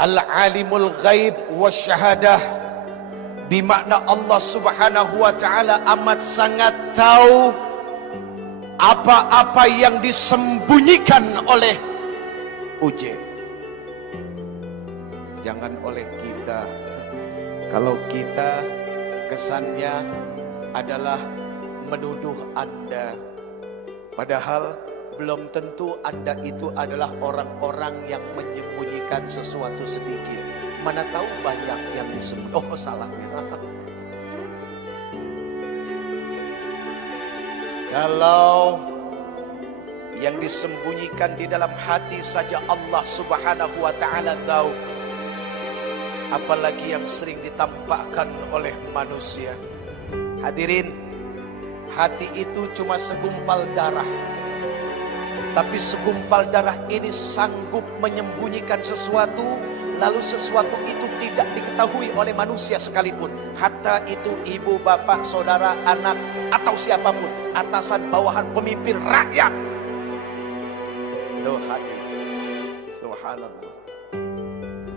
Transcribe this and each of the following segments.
Al-alimul ghaib wasyahadah, bimakna Allah subhanahu wa ta'ala amat sangat tahu apa-apa yang disembunyikan oleh Uje, jangan oleh kita. Kalau kita kesannya adalah menuduh Anda, padahal belum tentu Anda itu adalah orang-orang yang menyembunyikan sesuatu sedikit. Mana tahu banyak yang disembunyikan. Oh, salah. Kalau yang disembunyikan di dalam hati saja Allah subhanahu wa ta'ala tahu, apalagi yang sering ditampakkan oleh manusia. Hadirin, hati itu cuma segumpal darah, tapi segumpal darah ini sanggup menyembunyikan sesuatu, lalu sesuatu itu tidak diketahui oleh manusia sekalipun. Hatta itu ibu, bapak, saudara, anak, atau siapapun, atasan, bawahan, pemimpin, rakyat. Loh hati, subhanallah.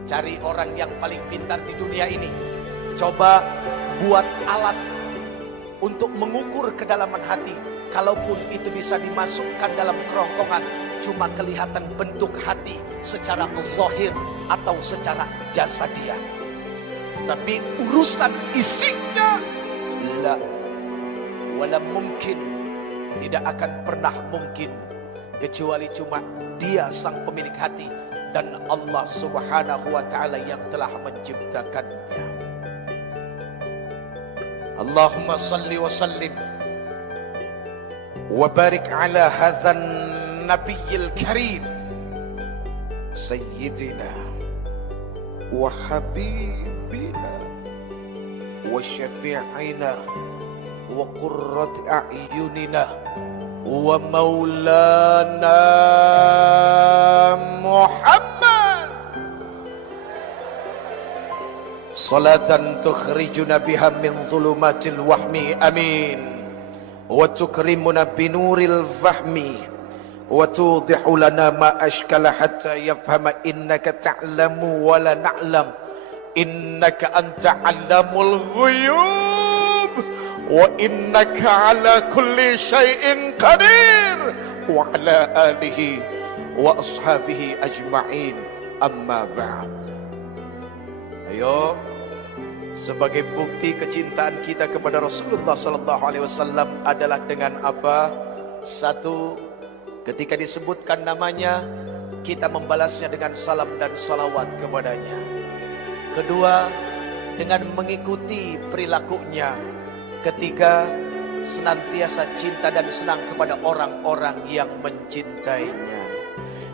Cari orang yang paling pintar di dunia ini, coba buat alat untuk mengukur kedalaman hati. Kalaupun itu bisa dimasukkan dalam kerongkongan, cuma kelihatan bentuk hati secara zahir atau secara jasadiah, tapi urusan isinya la wala mungkin, tidak akan pernah mungkin, kecuali cuma Dia sang pemilik hati dan Allah subhanahu wa ta'ala yang telah menciptakannya. Allahumma salli wa sallim wa barik ala hadzal nabiyil karim sayyidina wa habibina wa syafi'ina wa qurrat a'yunina wa maulana Muhammad, salatan tukhrijuna biha min zulumatil wahmi, amin, wa tukrimuna binuril fahmi wa tudihu lana ma ashkala hatta yafhama innaka ta'lamu wa la na'lam innaka anta 'allamul ghuyub wa innaka 'ala kulli syai'in qadir wa 'ala alihi wa ashabihi ajma'in, amma ba'd. Ayo, sebagai bukti kecintaan kita kepada Rasulullah sallallahu alaihi wasallam adalah dengan apa? Satu, ketika disebutkan namanya, kita membalasnya dengan salam dan salawat kepadanya. Kedua, dengan mengikuti perilakunya. Ketiga, senantiasa cinta dan senang kepada orang-orang yang mencintainya.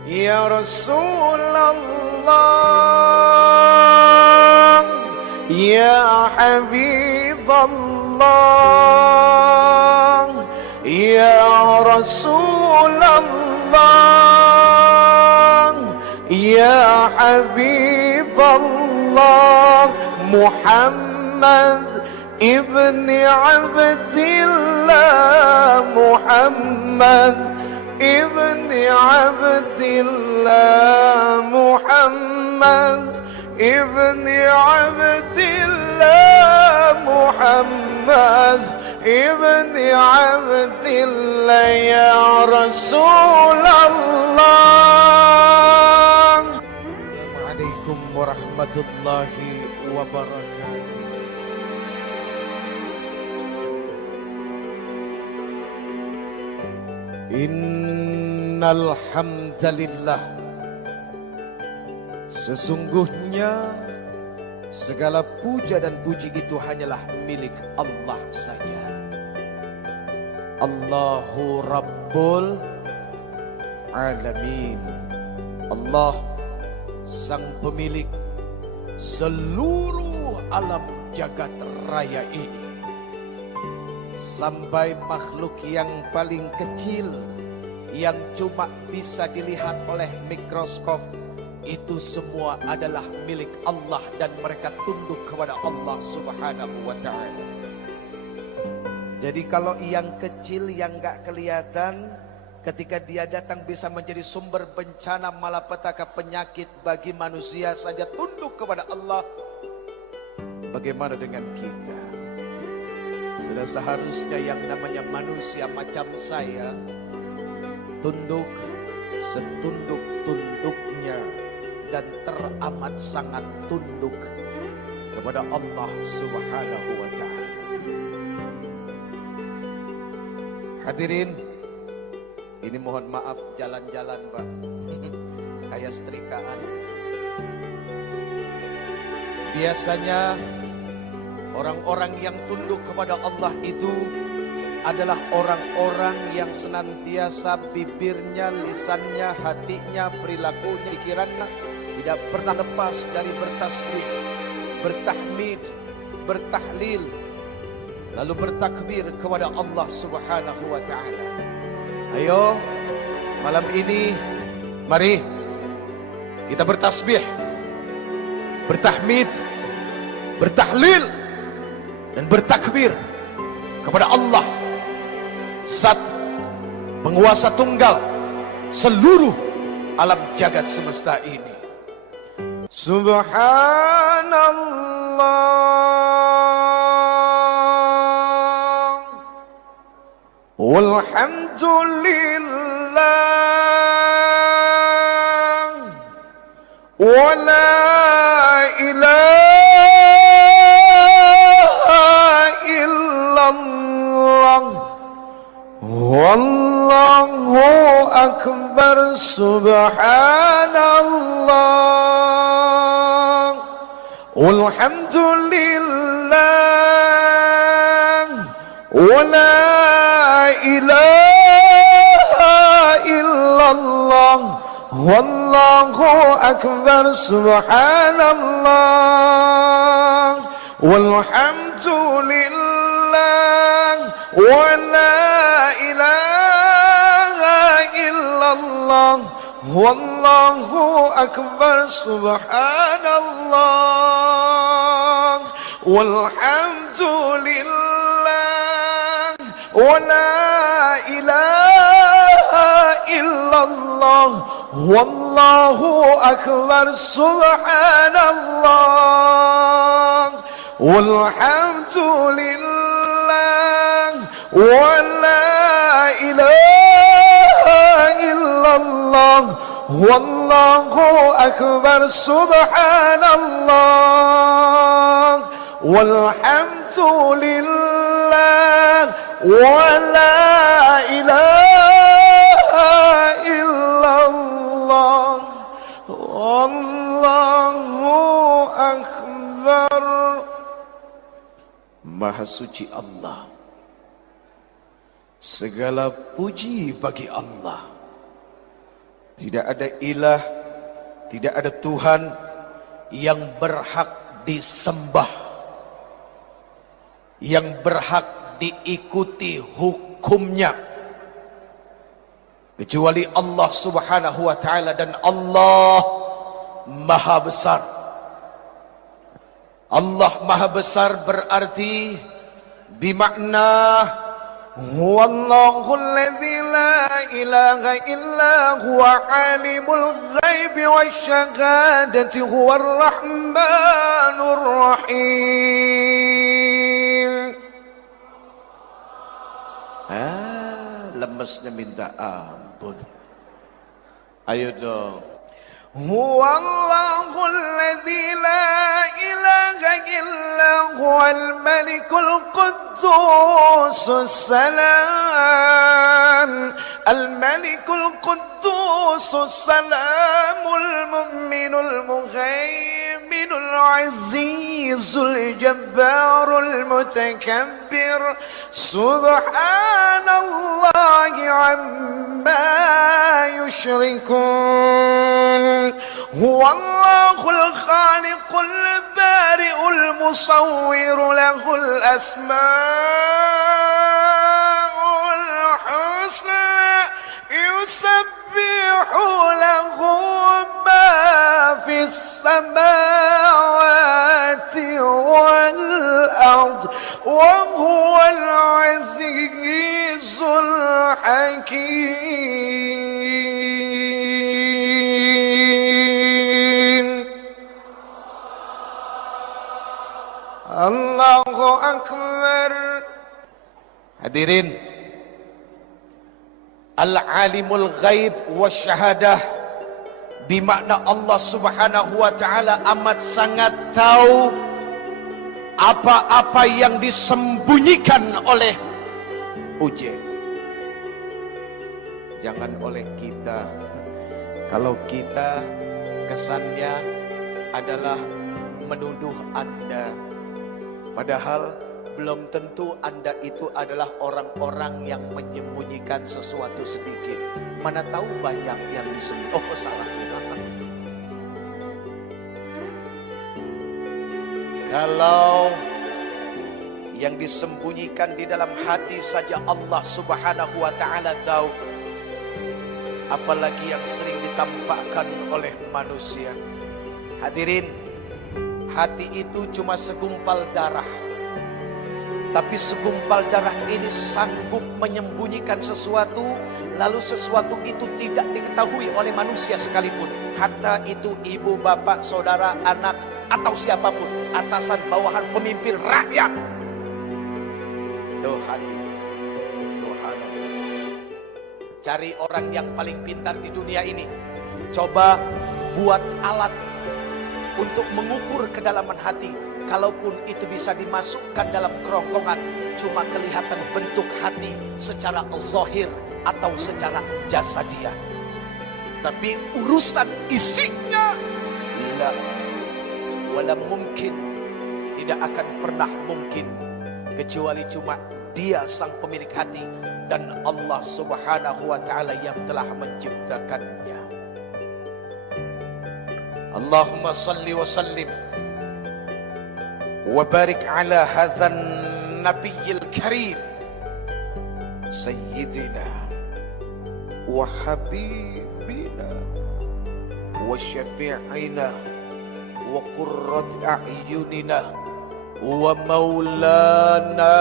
Ya Rasulullah, Ya Habiballah, Ya Rasulullah, Ya Habiballah, Muhammad ibni Abdillah, Muhammad ibni Abdillah, Muhammad ibni Abdillah, Muhammad ibni Abdillah, ya Rasulullah. Assalamualaikum warahmatullahi wabarakatuh. Innal hamdalillah, sesungguhnya segala puja dan puji itu hanyalah milik Allah saja. Allahu Rabbul Alamin. Allah sang pemilik seluruh alam jagat raya ini. Sampai makhluk yang paling kecil yang cuma bisa dilihat oleh mikroskop, itu semua adalah milik Allah dan mereka tunduk kepada Allah subhanahu wa ta'ala. Jadi kalau yang kecil yang gak kelihatan ketika dia datang bisa menjadi sumber bencana malapetaka penyakit bagi manusia saja tunduk kepada Allah. Bagaimana dengan kita? Sudah seharusnya yang namanya manusia macam saya tunduk setunduk-tunduknya dan teramat sangat tunduk kepada Allah Subhanahu wa ta'ala. Hadirin, ini mohon maaf jalan-jalan Pak, kayak setrikaan. Biasanya orang-orang yang tunduk kepada Allah itu adalah orang-orang yang senantiasa bibirnya, lisannya, hatinya, perilakunya, pikirannya tidak pernah lepas dari bertasbih, bertahmid, bertahlil, lalu bertakbir kepada Allah Subhanahu wa ta'ala. Ayo, malam ini mari kita bertasbih, bertahmid, bertahlil dan bertakbir kepada Allah, Zat penguasa tunggal seluruh alam jagat semesta ini. Subhanallah walhamdulillah wa la Wallahu akbar, subhanallah walhamdulillah wa la ilaha illallah wallahu akbar, subhanallah walhamdulillah wa la Wallahu akbar, subhanallah walhamdulillah wa la ilaha illallah wallahu akbar, subhanallah walhamdulillah wa la ilaha illallah wallahu akbar, subhanallah walhamdulillah wa la ilaha illallah wallahu akbar. Maha suci Allah, segala puji bagi Allah. Tidak ada ilah, tidak ada Tuhan yang berhak disembah, yang berhak diikuti hukumnya, kecuali Allah Subhanahu wa ta'ala, dan Allah Maha Besar. Allah Maha Besar berarti bimakna Huwallahu alladzi la ilaha illa huwa alimul ghaibi wasyahadati huwar rahmanur rahim. Lemesnya minta ampun. Ayo dong. Huwallahu alladzi la ilaha illa huwal malikul quddusus salam al-malikul quddusus salamul mu'minul muhaiminul azizul jabbarul mutakabbir subhanallahi amma yushrikun. Huwallahul khaliqul bari'ul musawwir lahul asma'ul husna yusabbihu lahu ma fis samawati wal ard wa huwal azizul hakim. Allahu Akbar. Hadirin, Al-Alimul Ghaib wa Syahadah, bimakna Allah Subhanahu wa Ta'ala amat sangat tahu apa-apa yang disembunyikan oleh Uje, jangan oleh kita. Kalau kita kesannya adalah menuduh Anda, padahal belum tentu Anda itu adalah orang-orang yang menyembunyikan sesuatu sedikit. Mana tahu banyak yang disembunyikan. Oh, salah. Kalau yang disembunyikan di dalam hati saja Allah Subhanahu wa Ta'ala tahu, apalagi yang sering ditampakkan oleh manusia. Hadirin, hati itu cuma segumpal darah, tapi segumpal darah ini sanggup menyembunyikan sesuatu, lalu sesuatu itu tidak diketahui oleh manusia sekalipun. Hatta itu ibu, bapak, saudara, anak, atau siapapun, atasan, bawahan, pemimpin, rakyat. Tuh hati. Subhanallah. Cari orang yang paling pintar di dunia ini, coba buat alat untuk mengukur kedalaman hati. Kalaupun itu bisa dimasukkan dalam kerongkongan, cuma kelihatan bentuk hati secara zahir atau secara jasadiah, tapi urusan isinya la wala mungkin, tidak akan pernah mungkin, kecuali cuma Dia sang pemilik hati dan Allah Subhanahu wa Ta'ala yang telah menciptakannya. Allahumma salli wa sallim وبارك على هذا النبي الكريم سيدنا وحبيبنا وشفيعنا وقرة أعيننا ومولانا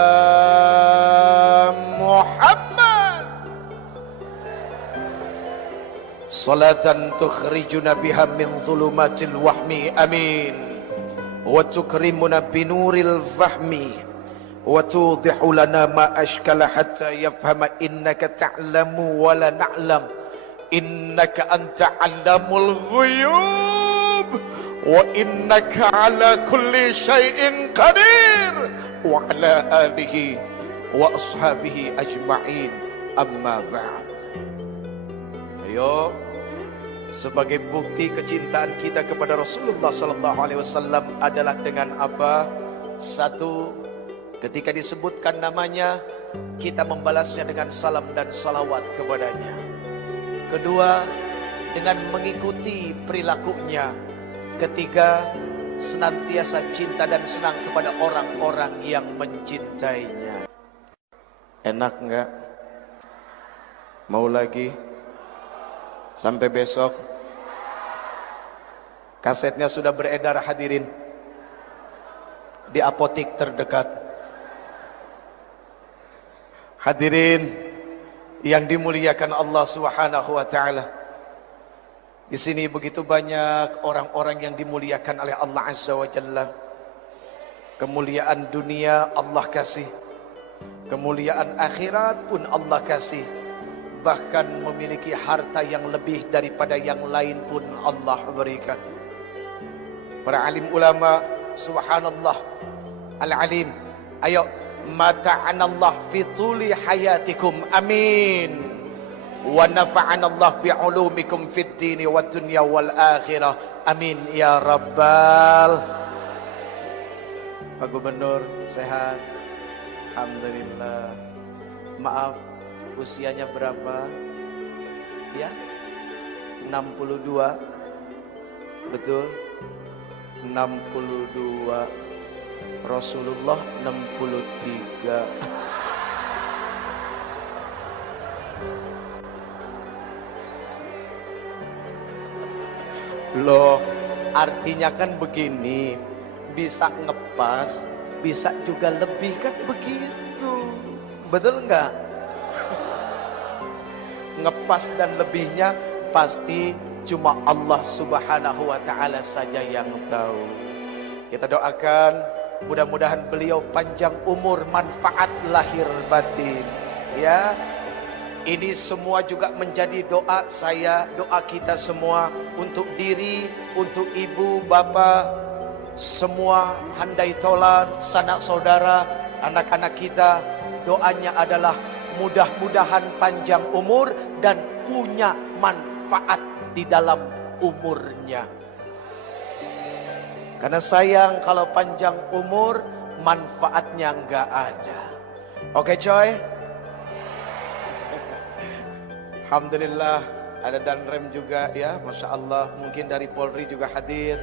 محمد صلاة تخرجنا بها من ظلمات الوهم آمين وتكرمنا بنور الفهم وتوضح لنا ما أشكل حتى يفهم إنك تعلم ولا نعلم إنك أنت علام الغيوب وإنك على كل شيء قدير وعلى آله وأصحابه أجمعين أما بعد. Ayo, sebagai bukti kecintaan kita kepada Rasulullah sallallahu alaihi wasallam adalah dengan apa? Satu, ketika disebutkan namanya, kita membalasnya dengan salam dan salawat kepadanya. Kedua, dengan mengikuti perilakunya. Ketiga, senantiasa cinta dan senang kepada orang-orang yang mencintainya. Enak enggak? Mau lagi? Sampai besok. Kasetnya sudah beredar hadirin di apotik terdekat. Hadirin yang dimuliakan Allah Subhanahu wa Ta'ala, di sini begitu banyak orang-orang yang dimuliakan oleh Allah Azza wa Jalla. Kemuliaan dunia Allah kasih, kemuliaan akhirat pun Allah kasih, bahkan memiliki harta yang lebih daripada yang lain pun Allah berikan. Para alim ulama, subhanallah, al-alim, ayo, mata'anallah fi tuli hayatikum, amin, wa nafa'anallah bi'ulumikum fid dini wa dunya wal akhirah, amin ya rabbal. Pak Gubernur sehat, alhamdulillah. Maaf, usianya berapa? Ya, 62. Betul, 62. Rasulullah 63. Loh, artinya kan begini, bisa ngepas, bisa juga lebih, kan begitu. Betul enggak? Ngepas dan lebihnya pasti cuma Allah Subhanahu wa Ta'ala saja yang tahu. Kita doakan Mudah-mudahan beliau panjang umur, manfaat lahir batin. Ya, ini semua juga menjadi doa saya, doa kita semua untuk diri, untuk ibu, bapak, semua handai tolan, sanak saudara, anak-anak kita. Doanya adalah mudah-mudahan panjang umur dan punya manfaat di dalam umurnya. Karena sayang kalau panjang umur manfaatnya nggak ada. Oke coy. Alhamdulillah ada Danrem juga ya, Masya Allah. Mungkin dari Polri juga hadir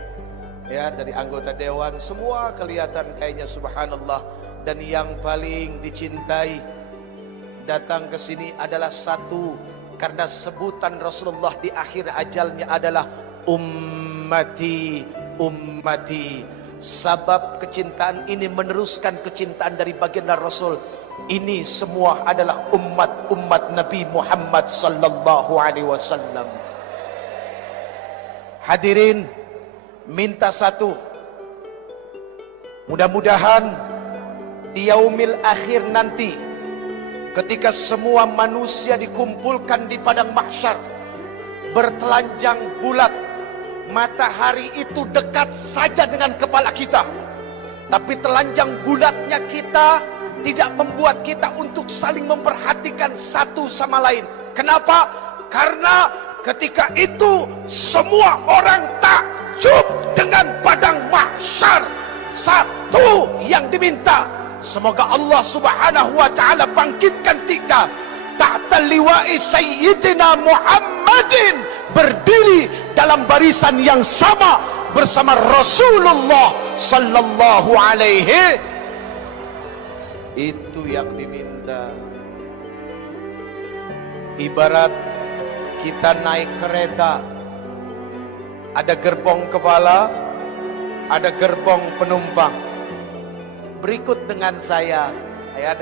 ya, dari anggota Dewan. Semua kelihatan kayaknya subhanallah. Dan yang paling dicintai datang ke sini adalah satu, karena sebutan Rasulullah di akhir ajalnya adalah ummati, ummati. Sabab kecintaan ini meneruskan kecintaan dari baginda Rasul. Ini semua adalah umat-umat Nabi Muhammad sallallahu alaihi wasallam. Hadirin, minta satu. Mudah-mudahan di yaumil akhir nanti, ketika semua manusia dikumpulkan di padang mahsyar, bertelanjang bulat, matahari itu dekat saja dengan kepala kita, tapi telanjang bulatnya kita tidak membuat kita untuk saling memperhatikan satu sama lain. Kenapa? Karena ketika itu semua orang takjub dengan padang mahsyar. Satu yang diminta, semoga Allah subhanahu wa ta'ala bangkitkan kita tahta liwa'i Sayyidina Muhammadin, berdiri dalam barisan yang sama bersama Rasulullah sallallahu alaihi. Itu yang diminta. Ibarat kita naik kereta, ada gerbong kepala, ada gerbong penumpang. Berikut dengan saya ya,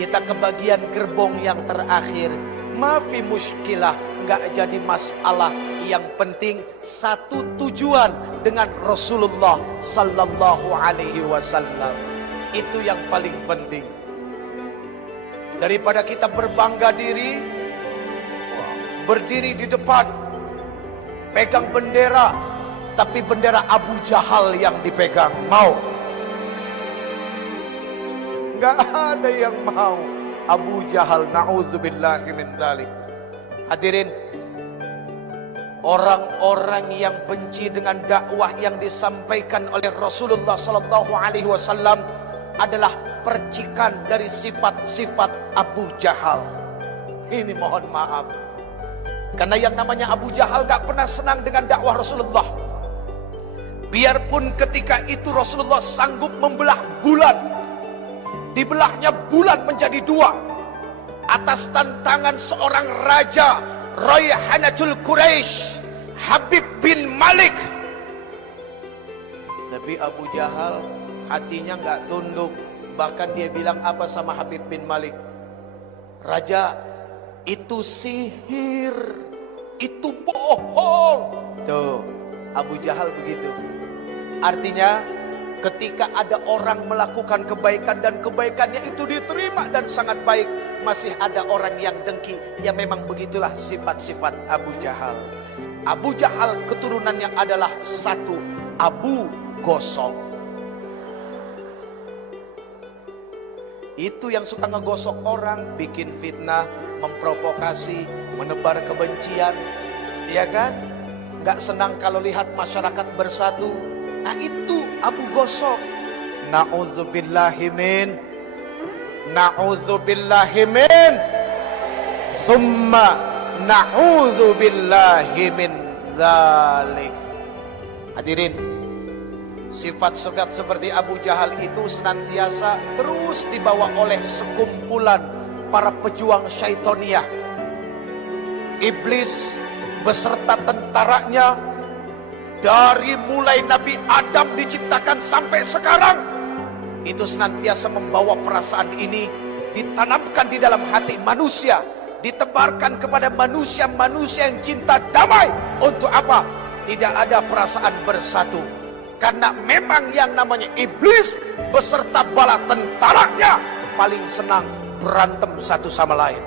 kita kebagian gerbong yang terakhir. Mafi muskilah, nggak jadi masalah. Yang penting satu tujuan dengan Rasulullah sallallahu alaihi wasallam. Itu yang paling penting. Daripada kita berbangga diri, berdiri di depan, pegang bendera, tapi bendera Abu Jahal yang dipegang. Mau? Nggak ada yang mau. Abu Jahal, na'udzubillahi min dzalik. Hadirin, orang-orang yang benci dengan dakwah yang disampaikan oleh Rasulullah sallallahu alaihi wasallam adalah percikan dari sifat-sifat Abu Jahal. Ini mohon maaf, karena yang namanya Abu Jahal gak pernah senang dengan dakwah Rasulullah. Biarpun ketika itu Rasulullah sanggup membelah bulan, dibelahnya bulan menjadi dua atas tantangan seorang raja, Rayhanatul Quraisy, Habib bin Malik. Tapi Abu Jahal hatinya nggak tunduk. Bahkan dia bilang apa sama Habib bin Malik? Raja, itu sihir, itu bohong. Tuh, Abu Jahal begitu. Artinya ketika ada orang melakukan kebaikan dan kebaikannya itu diterima dan sangat baik, masih ada orang yang dengki. Ya memang begitulah sifat-sifat Abu Jahal. Abu Jahal keturunannya adalah satu, Abu Gosok. Itu yang suka ngegosok orang, bikin fitnah, memprovokasi, menebar kebencian, ya kan? Gak senang kalau lihat masyarakat bersatu. Nah itu Abu Gosok. Na'udzubillahimin, na'udzubillahimin, thumma na'udzubillahimin dzalik. Hadirin, sifat-sifat seperti Abu Jahal itu senantiasa terus dibawa oleh sekumpulan para pejuang syaitoniyah. Iblis beserta tentaranya, dari mulai Nabi Adam diciptakan sampai sekarang, itu senantiasa membawa perasaan ini, ditanamkan di dalam hati manusia, ditebarkan kepada manusia-manusia yang cinta damai. Untuk apa? Tidak ada perasaan bersatu. Karena memang yang namanya iblis beserta bala tentaranya paling senang berantem satu sama lain.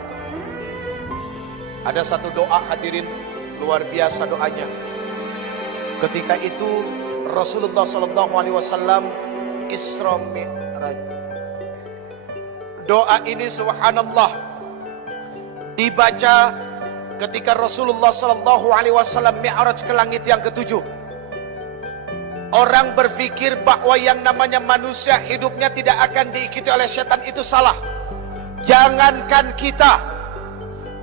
Ada satu doa hadirin, luar biasa doanya. Ketika itu Rasulullah SAW Isra Mi'raj. Doa ini subhanallah dibaca ketika Rasulullah SAW Mi'raj ke langit yang ketujuh. Orang berpikir bahwa yang namanya manusia hidupnya tidak akan diikuti oleh setan, itu salah. Jangankan kita,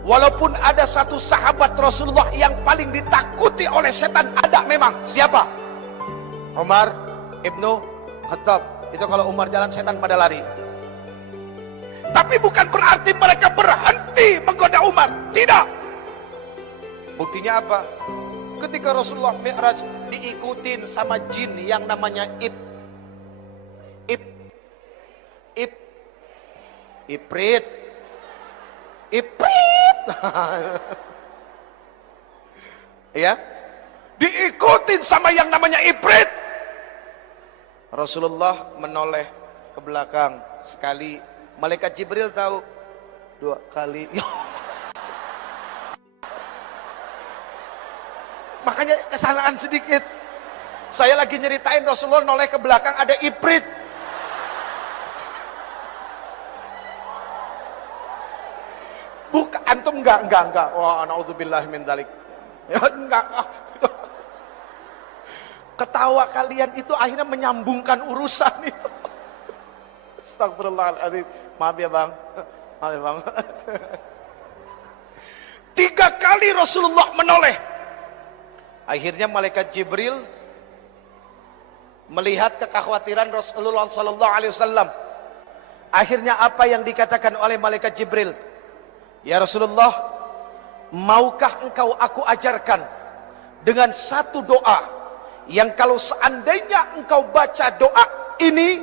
walaupun ada satu sahabat Rasulullah yang paling ditakuti oleh setan, ada memang. Siapa? Umar ibnu Khattab. Itu kalau Umar jalan, setan pada lari. Tapi bukan berarti mereka berhenti menggoda Umar. Tidak. Buktinya apa? Ketika Rasulullah Mi'raj diikutin sama jin yang namanya Ifrit. Ya, diikutin sama yang namanya Ifrit. Rasulullah menoleh ke belakang sekali, malaikat Jibril tahu, 2 kali. Makanya kesalahan sedikit. Saya lagi nyeritain Rasulullah noleh ke belakang, ada Ifrit. Bukan, antum enggak. Wah, naudzubillah min dzalik. Ya, enggak. Ketawa kalian itu akhirnya menyambungkan urusan itu. Astagfirullahaladzim. Maaf ya bang. 3 kali Rasulullah menoleh. Akhirnya malaikat Jibril melihat kekhawatiran Rasulullah SAW. Akhirnya apa yang dikatakan oleh malaikat Jibril? Ya Rasulullah, maukah engkau aku ajarkan dengan satu doa yang kalau seandainya engkau baca doa ini,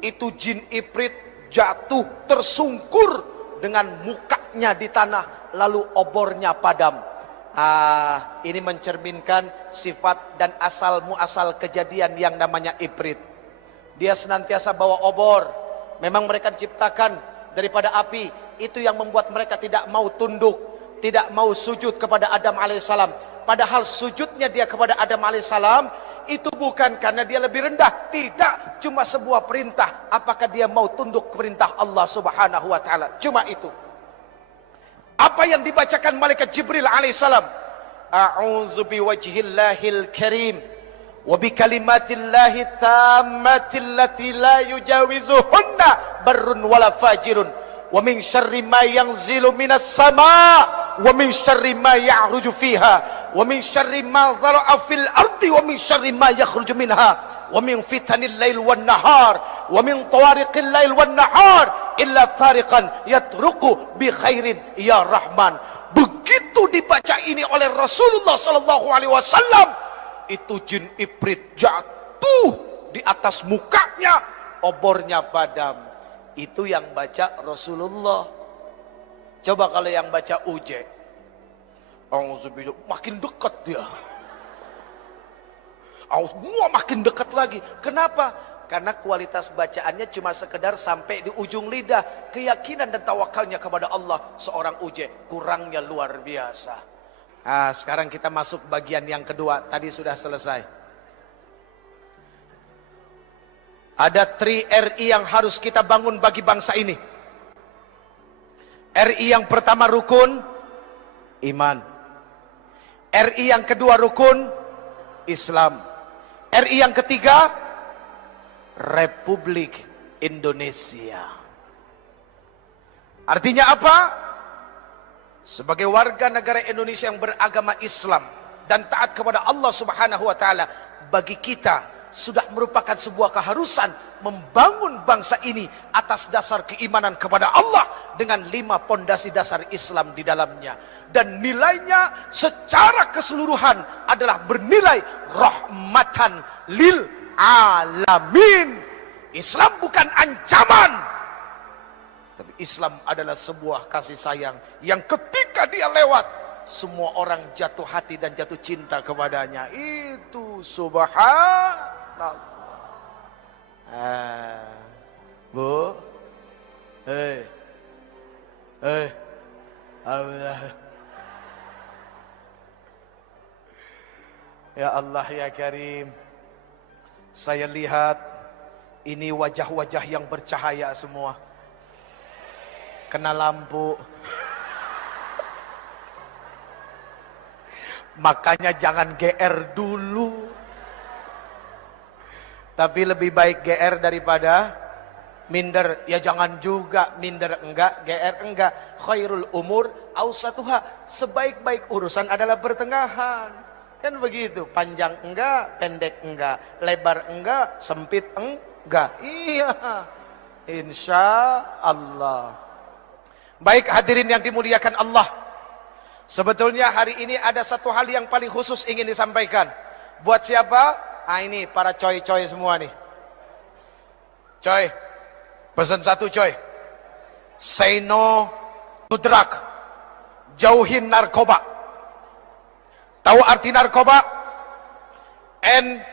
itu jin Ifrit jatuh tersungkur dengan mukanya di tanah, lalu obornya padam. Ini mencerminkan sifat dan asal muasal kejadian yang namanya Ifrit. Dia senantiasa bawa obor. Memang mereka diciptakan daripada api. Itu yang membuat mereka tidak mau tunduk, tidak mau sujud kepada Adam alaihissalam. Padahal sujudnya dia kepada Adam alaihissalam itu bukan karena dia lebih rendah. Tidak, cuma sebuah perintah. Apakah dia mau tunduk ke perintah Allah subhanahu wa ta'ala? Cuma itu. Apa yang dibacakan malaikat Jibril alaihissalam? A'udzu biwajhillahil karim wa bikalimatillahi tammatil lati la yujawizuhunna barrun wala fajirun wa min syarri ma yanzilu minas sama wa min syarri ma ya'ruju fiha wa min syarri ma dhara'a fil ardi wa min syarri ma yakhruju minha wa min fitanil lail wan nahar wa min tawariqil lail wan nahar illa tariqan yatruqu bi khairin ya rahman. Begitu dibaca ini oleh Rasulullah sallallahu alaihi wasallam, itu jin Ifrit jatuh di atas mukanya, obornya padam. Itu yang baca Rasulullah. Coba kalau yang baca uje, auzubillah, makin dekat dia. Makin dekat lagi. Kenapa? Karena kualitas bacaannya cuma sekedar sampai di ujung lidah. Keyakinan dan tawakalnya kepada Allah seorang uje kurangnya luar biasa. Sekarang kita masuk bagian yang kedua. Tadi sudah selesai. Ada 3 RI yang harus kita bangun bagi bangsa ini. RI yang pertama rukun iman. RI yang kedua rukun Islam. RI yang ketiga Republik Indonesia. Artinya apa? Sebagai warga negara Indonesia yang beragama Islam dan taat kepada Allah Subhanahu wa taala, bagi kita sudah merupakan sebuah keharusan membangun bangsa ini atas dasar keimanan kepada Allah dengan 5 pondasi dasar Islam di dalamnya, dan nilainya secara keseluruhan adalah bernilai rahmatan lil alamin. Islam bukan ancaman, tapi Islam adalah sebuah kasih sayang yang ketika dia lewat, semua orang jatuh hati dan jatuh cinta kepadanya. Itu subhanallah. Bu, Allah. Ya Allah ya Karim, saya lihat ini wajah-wajah yang bercahaya semua, kena lampu. Makanya jangan GR dulu. Tapi lebih baik GR daripada minder. Ya jangan juga minder enggak, GR enggak. Khairul umur awsatuha. Sebaik-baik urusan adalah pertengahan. Kan begitu, panjang enggak, pendek enggak, lebar enggak, sempit enggak. Iya, insya Allah. Baik hadirin yang dimuliakan Allah, sebetulnya hari ini ada satu hal yang paling khusus ingin disampaikan. Buat siapa? Ah ini para coy-coy semua nih. Coy, pesan satu coy. Say no to drug. Jauhin narkoba. Tahu arti narkoba? N-O-R-K.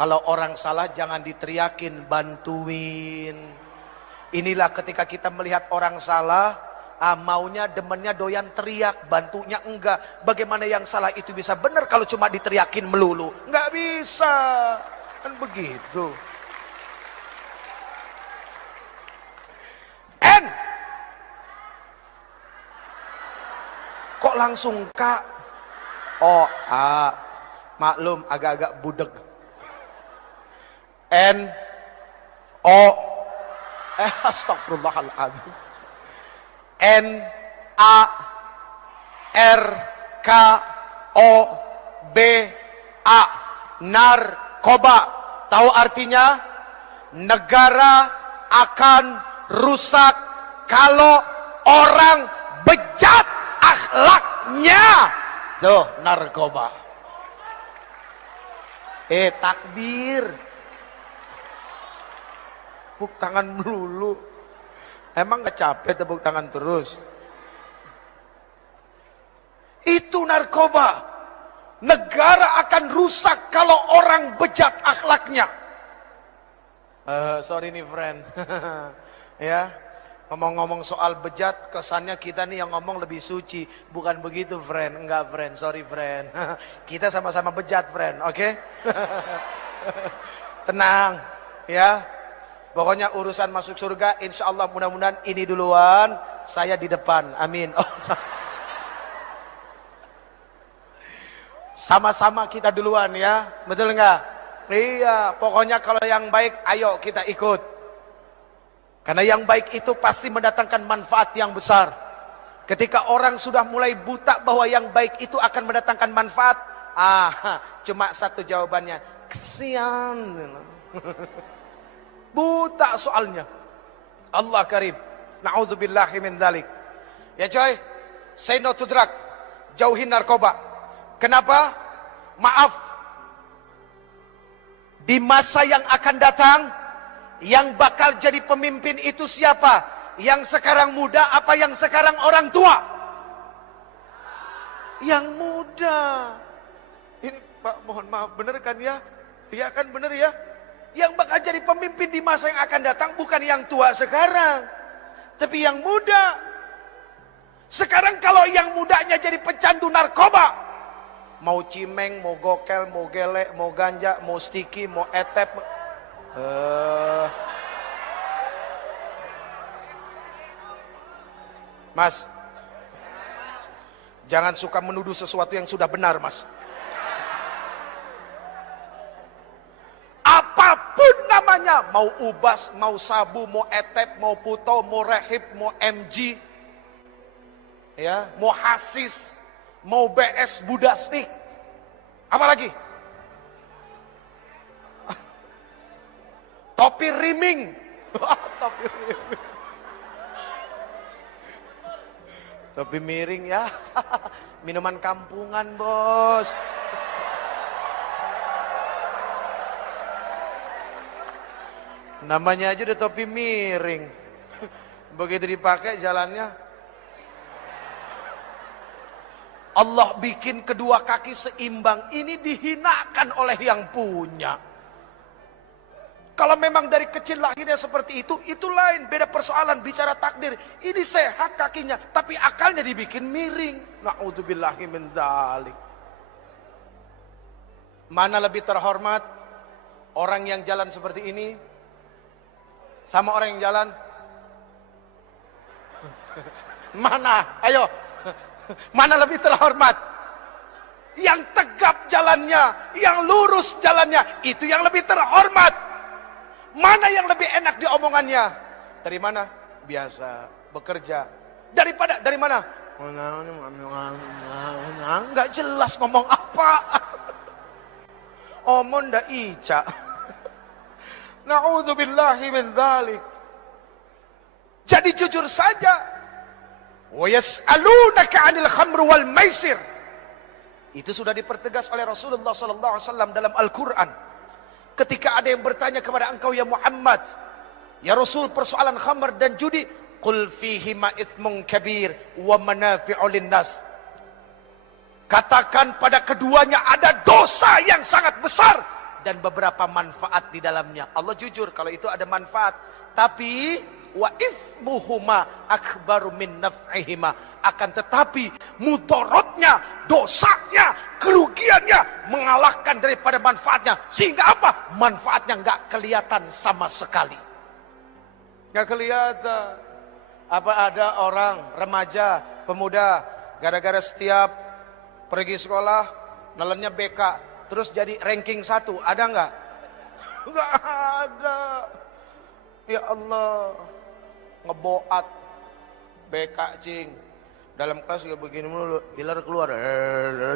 Kalau orang salah jangan diteriakin, bantuin. Inilah ketika kita melihat orang salah, maunya demennya doyan teriak, bantunya enggak. Bagaimana yang salah itu bisa benar kalau cuma diteriakin melulu? Enggak bisa. Kan begitu. N. Kok langsung K? Oh, A. Maklum agak-agak budeg. N. O. Astagfirullahaladzim. N. A. R. K. O. B. A. Narkoba. Tahu artinya? Negara akan rusak kalau orang bejat akhlaknya. Tuh, narkoba. Takbir. Tepuk tangan melulu. Emang gak capek tepuk tangan terus? Itu narkoba. Negara akan rusak kalau orang bejat akhlaknya. Sorry nih friend. Ya, ngomong-ngomong soal bejat, kesannya kita nih yang ngomong lebih suci. Bukan begitu friend, enggak friend, sorry friend. Kita sama-sama bejat friend, oke? Tenang, ya. Pokoknya urusan masuk surga, insya Allah mudah-mudahan ini duluan, saya di depan, amin. Oh, sama-sama kita duluan ya, betul enggak? Iya, pokoknya kalau yang baik, ayo kita ikut. Karena yang baik itu pasti mendatangkan manfaat yang besar. Ketika orang sudah mulai buta bahwa yang baik itu akan mendatangkan manfaat, cuma satu jawabannya, kesian. Buta soalnya. Allah karim. Na'udzubillahi min dzalik. Ya coy, say no to drug. Jauhin narkoba. Kenapa? Maaf. Di masa yang akan datang, yang bakal jadi pemimpin itu siapa? Yang sekarang muda apa yang sekarang orang tua? Yang muda. Ini Pak mohon maaf, bener kan ya? Iya kan bener ya? Yang bakal jadi pemimpin di masa yang akan datang bukan yang tua sekarang, tapi yang muda. Sekarang kalau yang mudanya jadi pecandu narkoba, mau cimeng, mau gokel, mau gelek, mau ganja, mau sticky, mau etep, Mas, jangan suka menuduh sesuatu yang sudah benar, Mas. Apapun namanya, mau ubas, mau sabu, mau etep, mau puto, mau rehib, mau MG, ya, mau hasis, mau BS budastik, apalagi topi riming. Topi riming. Topi miring ya. Minuman kampungan, bos. Namanya aja udah topi miring. Begitu dipakai jalannya Allah bikin kedua kaki seimbang. Ini dihinakan oleh yang punya. Kalau memang dari kecil lahirnya seperti itu lain. Beda persoalan, bicara takdir. Ini sehat kakinya, tapi akalnya dibikin miring. Na'udzubillahi min dzalik. Mana lebih terhormat? Orang yang jalan seperti ini sama orang yang jalan mana? Ayo, mana lebih terhormat? Yang tegap jalannya, yang lurus jalannya, itu yang lebih terhormat. Mana yang lebih enak diomongannya? Dari mana? Biasa, bekerja. Dari mana? Enggak jelas ngomong apa. Omong ndak ica. Na'udzubillahi min dzalik. Jadi jujur saja. Wa yas'alunaka 'anil khamr wal maisir. Itu sudah dipertegas oleh Rasulullah sallallahu alaihi wasallam dalam Al-Qur'an. Ketika ada yang bertanya kepada engkau ya Muhammad, ya Rasul, persoalan khamr dan judi, qul fihi ma itsmun kabir wa manafi'u linnas. Katakan pada keduanya ada dosa yang sangat besar dan beberapa manfaat di dalamnya. Allah jujur kalau itu ada manfaat, tapi wa itsmuhuma akbaru min naf'ihima. Akan tetapi mudaratnya, dosanya, kerugiannya mengalahkan daripada manfaatnya. Sehingga apa? Manfaatnya enggak kelihatan sama sekali. Enggak kelihatan. Apa ada orang remaja, pemuda, gara-gara setiap pergi sekolah nelennya BK, terus jadi ranking 1, ada enggak? Enggak ada. Ya Allah, ngeboat BK cing. Dalam kelas juga begini mulu, hilar keluar.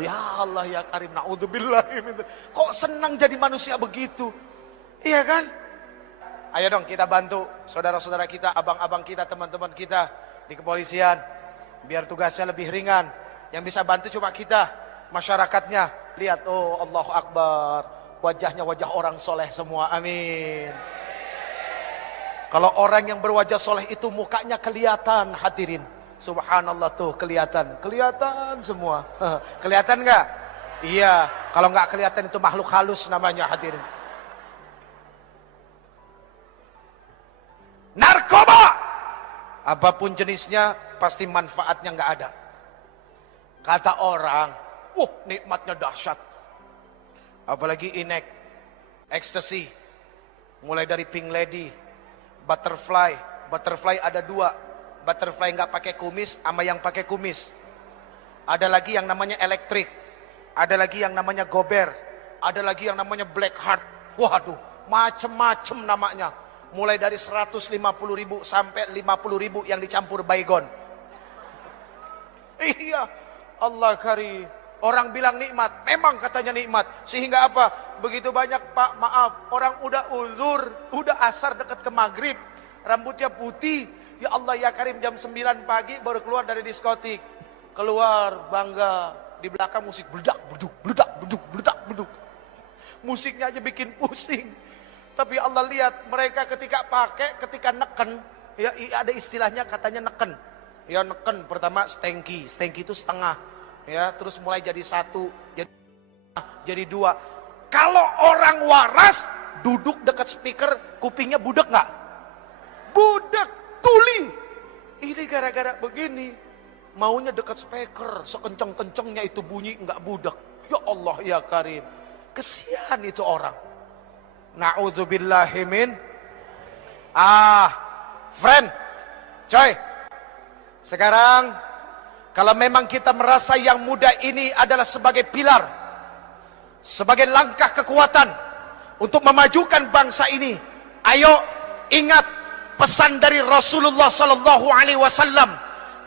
Ya Allah ya Karim, naudzubillah. Kok senang jadi manusia begitu? Iya kan? Ayo dong kita bantu saudara-saudara kita, abang-abang kita, teman-teman kita di kepolisian, biar tugasnya lebih ringan. Yang bisa bantu cuma kita, masyarakatnya. Lihat, oh Allahu Akbar, wajahnya wajah orang soleh semua, amin. Kalau orang yang berwajah soleh itu mukanya kelihatan, hadirin. Subhanallah tuh kelihatan semua. Kelihatan nggak? Iya, kalau nggak kelihatan itu makhluk halus namanya, hadirin. Narkoba, apapun jenisnya pasti manfaatnya nggak ada. Kata orang, nikmatnya dahsyat. Apalagi inek, ecstasy, mulai dari pink lady, butterfly ada 2. Butterfly nggak pakai kumis sama yang pakai kumis. Ada lagi yang namanya elektrik, ada lagi yang namanya gober, ada lagi yang namanya black heart. Waduh, macem-macem namanya. Mulai dari 150.000 sampai 50.000 yang dicampur baygon. Iya, Allah karim. Orang bilang nikmat, memang katanya nikmat. Sehingga apa? Begitu banyak, Pak, maaf, orang udah uzur, udah asar dekat ke maghrib, rambutnya putih. Ya Allah ya Karim, jam 9 pagi baru keluar dari diskotik. Keluar bangga, di belakang musik beledak beduk. Musiknya aja bikin pusing. Tapi Allah lihat mereka ketika ketika neken, ya ada istilahnya katanya neken. Ya neken, pertama stengki itu setengah. Ya, terus mulai jadi 1, jadi 2. Kalau orang waras duduk dekat speaker, kupingnya budek nggak? Budek. Tuli. Ini gara-gara begini, maunya dekat speaker, sekenceng-kencengnya itu bunyi enggak budak. Ya Allah ya Karim, kesian itu orang. Na'udzubillahi min. Friend, coy. Sekarang kalau memang kita merasa yang muda ini adalah sebagai pilar, sebagai langkah kekuatan untuk memajukan bangsa ini, ayo ingat pesan dari Rasulullah sallallahu alaihi wasallam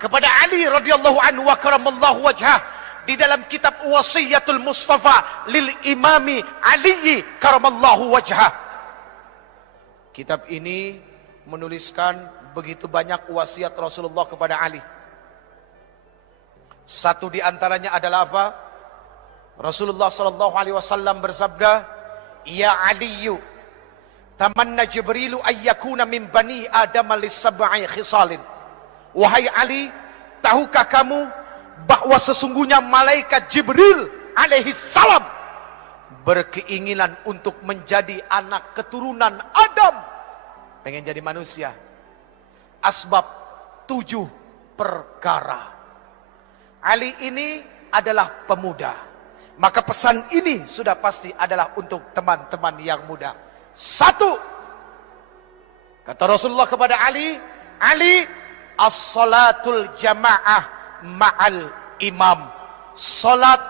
kepada Ali radhiyallahu anhu wa karamallahu wajhah di dalam kitab Wasiyatul Mustafa lil Imami Ali karamallahu wajhah. Kitab ini menuliskan begitu banyak wasiat Rasulullah kepada Ali. Satu di antaranya adalah apa? Rasulullah sallallahu alaihi wasallam bersabda, "Ya Aliyu, tamanna Jibrilu ayyakuna min bani Adam lis-sab'i khisalin." Wahai Ali, tahukah kamu bahwa sesungguhnya malaikat Jibril alaihi salam berkeinginan untuk menjadi anak keturunan Adam, pengen jadi manusia. Asbab 7 perkara. Ali ini adalah pemuda, maka pesan ini sudah pasti adalah untuk teman-teman yang muda. 1, kata Rasulullah kepada Ali, Ali, as-salatul jamaah ma'al imam, salat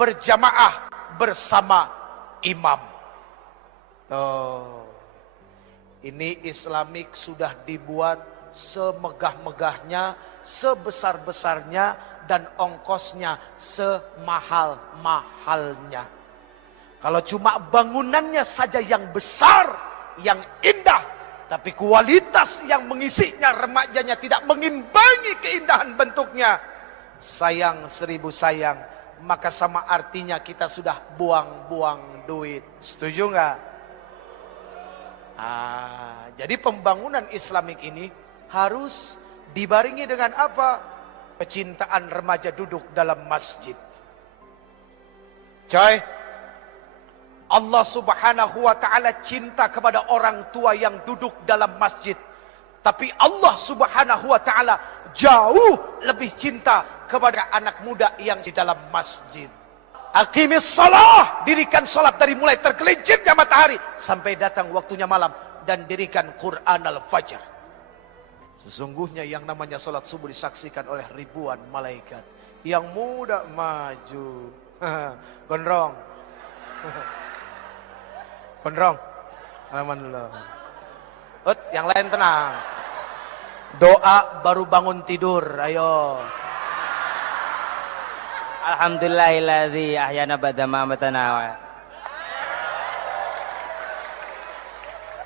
berjamaah bersama imam. Ini Islamik sudah dibuat semegah-megahnya, sebesar-besarnya, dan ongkosnya semahal-mahalnya. Kalau cuma bangunannya saja yang besar, yang indah, tapi kualitas yang mengisinya, remajanya tidak mengimbangi keindahan bentuknya, sayang 1000 sayang, maka sama artinya kita sudah buang-buang duit. Setuju nggak? Jadi pembangunan Islamik ini harus dibarengi dengan apa? Kecintaan remaja duduk dalam masjid. Coy, Allah subhanahu wa ta'ala cinta kepada orang tua yang duduk dalam masjid. Tapi Allah subhanahu wa ta'ala jauh lebih cinta kepada anak muda yang di dalam masjid. Aqimis salah, dirikan salat dari mulai tergelincirnya matahari sampai datang waktunya malam, dan dirikan Quran al-Fajr. Sesungguhnya yang namanya salat subuh disaksikan oleh ribuan malaikat. Yang muda maju. Gondrong. Gondrong. Alhamdulillah. Yang lain tenang. Doa baru bangun tidur, ayo. Alhamdulillahilladzi ahyana ba'da ma amatana.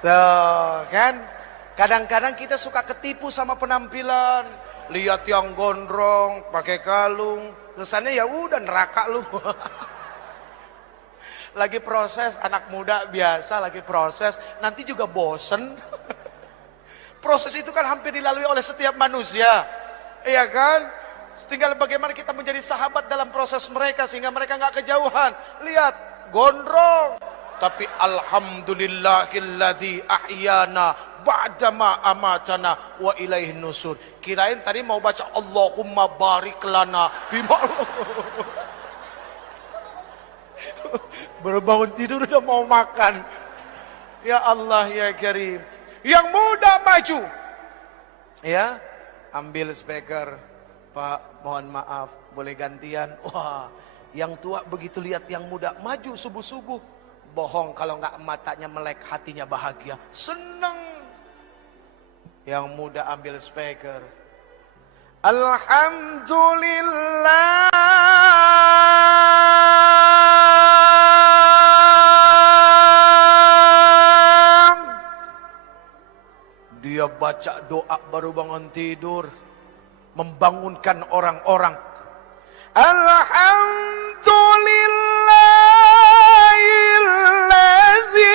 Tuh, kan? Kadang-kadang kita suka ketipu sama penampilan. Lihat yang gondrong, pakai kalung, kesannya ya udah neraka lu. Lagi proses, anak muda biasa lagi proses, nanti juga bosen. Proses itu kan hampir dilalui oleh setiap manusia. Iya kan? Tinggal bagaimana kita menjadi sahabat dalam proses mereka sehingga mereka nggak kejauhan. Lihat, gondrong. Tapi alhamdulillahilladzi ahyana ba'dama amatana wa ilaihin nusur. Kirain tadi mau baca Allahumma barik lana bima. Baru bangun tidur udah mau makan. Ya Allah ya Karim. Yang muda maju. Ya, ambil speaker. Pak, mohon maaf, boleh gantian? Wah, yang tua begitu lihat yang muda maju subuh-subuh. Bohong kalau nggak matanya melek, hatinya bahagia, seneng. Yang muda ambil speaker. Alhamdulillah. Dia baca doa baru bangun tidur, membangunkan orang-orang. Alhamdulillahilladzi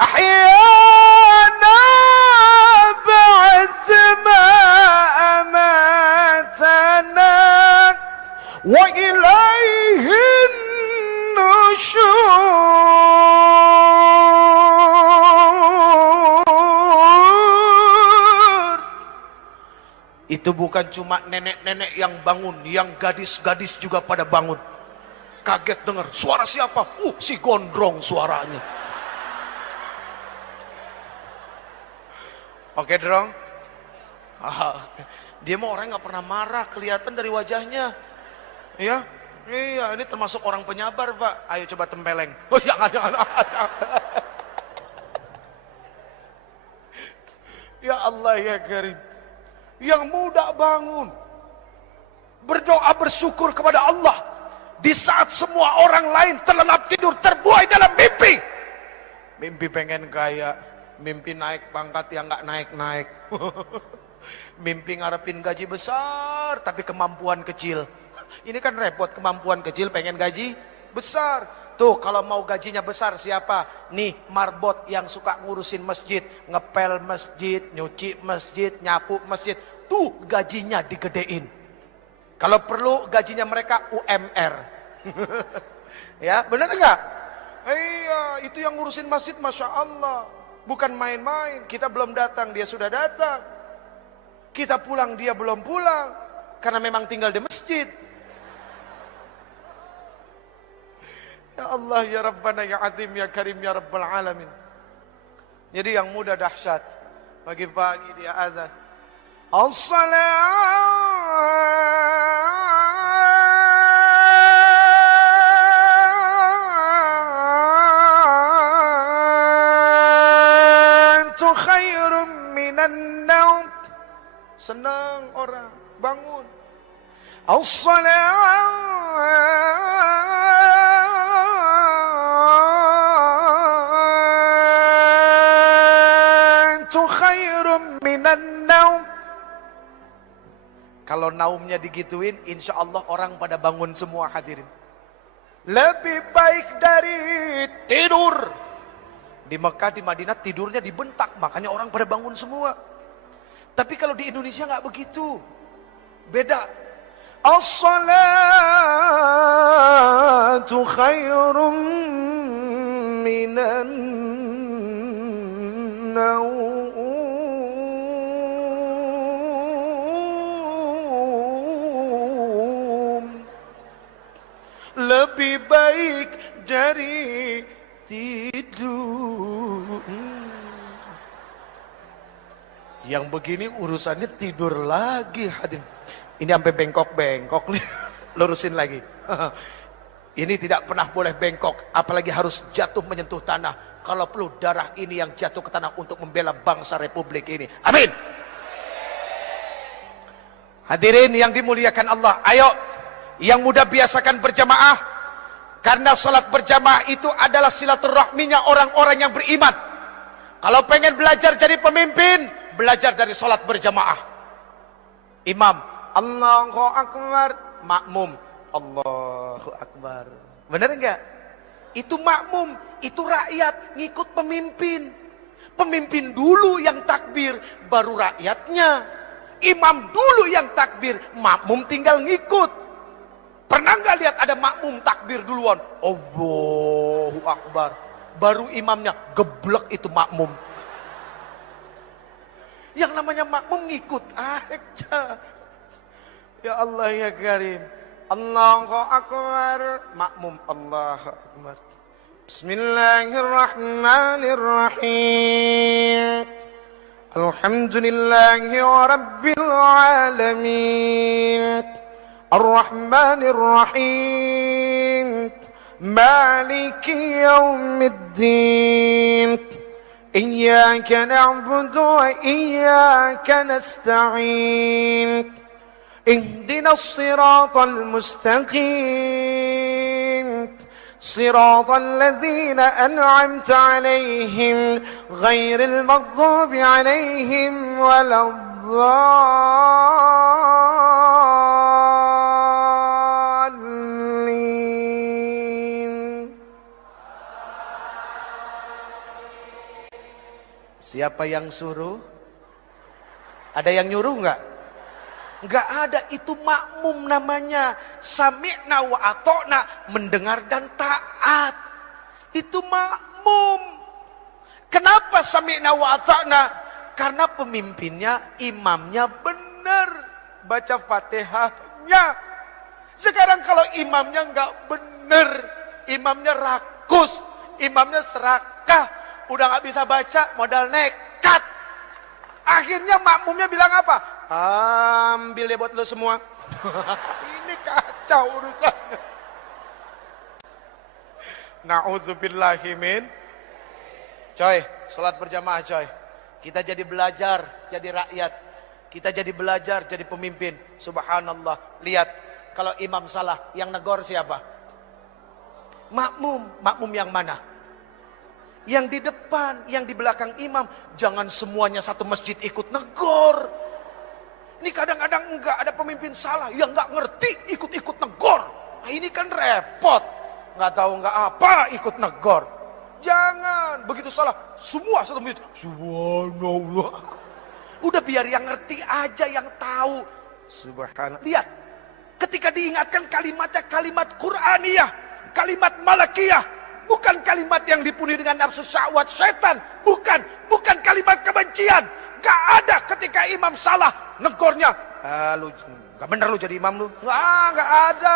ahyana ba'dama amatana wa ilaihin nusyur. Itu bukan cuma nenek-nenek yang bangun, yang gadis-gadis juga pada bangun. Kaget dengar, suara siapa? Si gondrong suaranya. Oke, Drong. Dia mah orang nggak pernah marah, kelihatan dari wajahnya. Ya, iya, ini termasuk orang penyabar, Pak. Ayo coba tempeleng. Jangan. Ya Allah ya Karim. Yang muda bangun, berdoa bersyukur kepada Allah di saat semua orang lain terlelap tidur, terbuai dalam mimpi. Mimpi pengen kaya, mimpi naik pangkat yang nggak naik-naik, mimpi ngarepin gaji besar tapi kemampuan kecil. Ini kan repot, kemampuan kecil pengen gaji besar. Tuh kalau mau gajinya besar siapa? Nih marbot yang suka ngurusin masjid, ngepel masjid, nyuci masjid, nyapu masjid. itu gajinya digedein. Kalau perlu gajinya mereka UMR. Ya, benar enggak? Iya, itu yang ngurusin masjid, Masya Allah. Bukan main-main. Kita belum datang, dia sudah datang. Kita pulang, dia belum pulang. Karena memang tinggal di masjid. Ya Allah, ya Rabbana, ya Azim, ya Karim, ya Rabbal Alamin. Jadi yang muda dahsyat. Pagi-pagi dia azan. As-salatu khairum minan naum. Senang orang bangun. As-salatu khairum minan naum. Kalau naumnya digituin, insya Allah orang pada bangun semua, hadirin. Lebih baik dari tidur. Di Mekah, di Madinah tidurnya dibentak, makanya orang pada bangun semua. Tapi kalau di Indonesia nggak begitu, beda. As-salatu khairum minan naum. Lebih baik dari tidur. Yang begini urusannya tidur lagi, hadirin. Ini sampai bengkok-bengkok nih. Lurusin lagi. Ini tidak pernah boleh bengkok, apalagi harus jatuh menyentuh tanah. Kalau perlu darah ini yang jatuh ke tanah untuk membela bangsa Republik ini. Amin. Hadirin yang dimuliakan Allah, ayo yang muda biasakan berjamaah. Karena salat berjamaah itu adalah silaturahminya orang-orang yang beriman. Kalau pengen belajar jadi pemimpin, belajar dari salat berjamaah. Imam, Allahu Akbar, makmum, Allahu Akbar. Benar enggak? Itu makmum, itu rakyat ngikut pemimpin. Pemimpin dulu yang takbir, baru rakyatnya. Imam dulu yang takbir, makmum tinggal ngikut. Pernah nggak lihat ada makmum takbir duluan? Allahu Akbar. Baru imamnya geblek itu makmum. Yang namanya makmum ngikut aja. Ya Allah ya Karim. Allahu Akbar. Makmum Allahu Akbar. Bismillahirrahmanirrahim. Alhamdulillahi Rabbil Alamin. الرحمن الرحيم مالك يوم الدين إياك نعبد وإياك نستعين اهدنا الصراط المستقيم صراط الذين أنعمت عليهم غير المغضوب عليهم ولا Siapa yang suruh? Ada yang nyuruh enggak? Enggak ada, itu makmum namanya. Sami'na wa ata'na, mendengar dan taat. Itu makmum. Kenapa sami'na wa ata'na? Karena pemimpinnya, imamnya benar baca Fatihahnya. Sekarang kalau imamnya enggak benar, imamnya rakus, imamnya serakah, udah nggak bisa baca, modal nekat. Akhirnya makmumnya bilang apa? Ambil deh buat lo semua. Ini kacau urusannya. Na'udzubillahimin. Coy, sholat berjamaah coy. Kita jadi belajar, jadi rakyat. Kita jadi belajar, jadi pemimpin. Subhanallah. Lihat, kalau imam salah, yang negor siapa? Makmum. Makmum yang mana? Yang di depan, yang di belakang imam. Jangan semuanya satu masjid ikut negor. Ini kadang-kadang enggak ada pemimpin salah, yang enggak ngerti ikut-ikut negor. Nah, ini kan repot. Enggak tahu enggak apa ikut negor. Jangan, begitu salah semua satu masjid. Subhanallah. Udah biar yang ngerti aja, yang tahu. Subhanallah. Lihat, ketika diingatkan kalimatnya kalimat Qur'aniyah, kalimat malakiyah, bukan kalimat yang dipenuhi dengan nafsu syahwat setan, bukan kalimat kebencian. Gak ada ketika imam salah negornya, lu gak bener lu jadi imam lu. Gak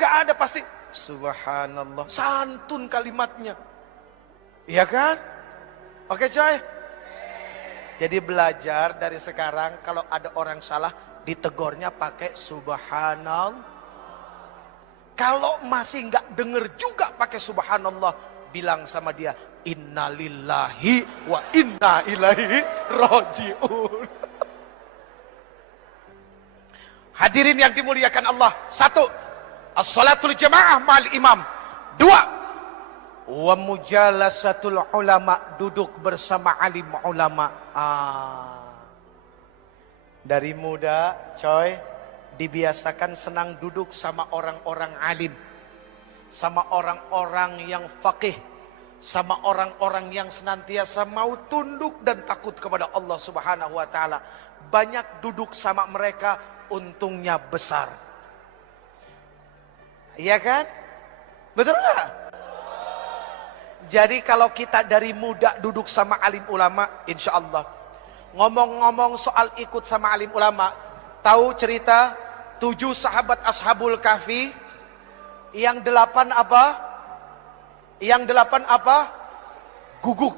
ada, pasti subhanallah, santun kalimatnya. Iya kan? Oke coy. Jadi belajar dari sekarang, kalau ada orang salah ditegornya pakai subhanallah. Kalau masih nggak denger juga pakai subhanallah, bilang sama dia, innalillahi wa inna ilaihi rajiun. Hadirin yang dimuliakan Allah. 1, as-salatul jamaah ma'al imam. 2, wa mujalasatul ulama, duduk bersama alim ulama. Dari muda coy, dibiasakan senang duduk sama orang-orang alim, sama orang-orang yang faqih, sama orang-orang yang senantiasa mau tunduk dan takut kepada Allah Subhanahu wa taala. Banyak duduk sama mereka, untungnya besar. Iya kan? Betul nggak? Jadi kalau kita dari muda duduk sama alim ulama, insya Allah. Ngomong-ngomong soal ikut sama alim ulama, tahu cerita 7 sahabat Ashabul Kahfi? Yang 8 apa? Yang 8 apa? Guguk.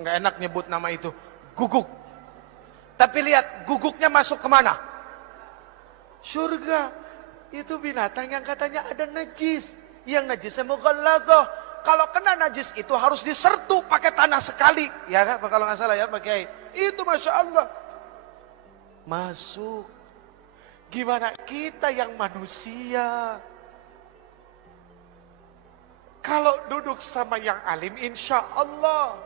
Nggak enak nyebut nama itu. Guguk. Tapi lihat, guguknya masuk kemana? Surga. Itu binatang yang katanya ada najis. Yang najisnya mughalladhah. Kalau kena najis itu harus disertu pakai tanah sekali. Ya kan? Kalau nggak salah ya pakai. Itu Masya Allah. Masuk. Gimana kita yang manusia? Kalau duduk sama yang alim, insya Allah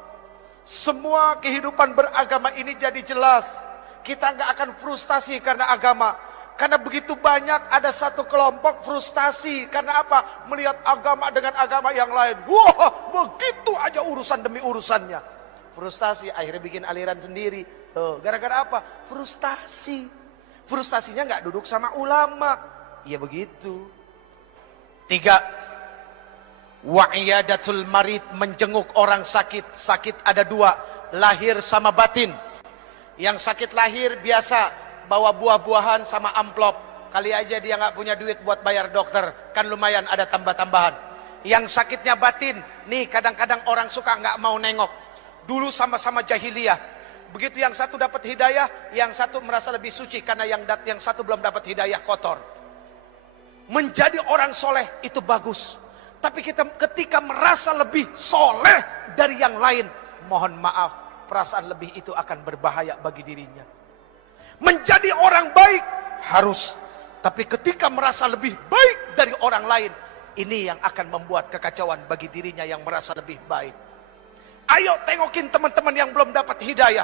semua kehidupan beragama ini jadi jelas. Kita nggak akan frustasi karena agama. Karena begitu banyak ada satu kelompok frustasi. Karena apa? Melihat agama dengan agama yang lain. Wah, begitu aja urusan demi urusannya. Frustasi, akhirnya bikin aliran sendiri. Tuh, gara-gara apa? Frustasi. Frustasinya nggak duduk sama ulama. Ya begitu. 3, wa'iyadatul marid, menjenguk orang sakit. Sakit ada 2, lahir sama batin. Yang sakit lahir biasa bawa buah-buahan sama amplop. Kali aja dia nggak punya duit buat bayar dokter, kan lumayan ada tambah-tambahan. Yang sakitnya batin, nih kadang-kadang orang suka nggak mau nengok. Dulu sama-sama jahiliyah. Begitu yang satu dapat hidayah, yang satu merasa lebih suci karena yang satu belum dapat hidayah, kotor. Menjadi orang soleh itu bagus. Tapi kita ketika merasa lebih soleh dari yang lain, mohon maaf, perasaan lebih itu akan berbahaya bagi dirinya. Menjadi orang baik harus, tapi ketika merasa lebih baik dari orang lain, ini yang akan membuat kekacauan bagi dirinya yang merasa lebih baik. Ayo tengokin teman-teman yang belum dapat hidayah.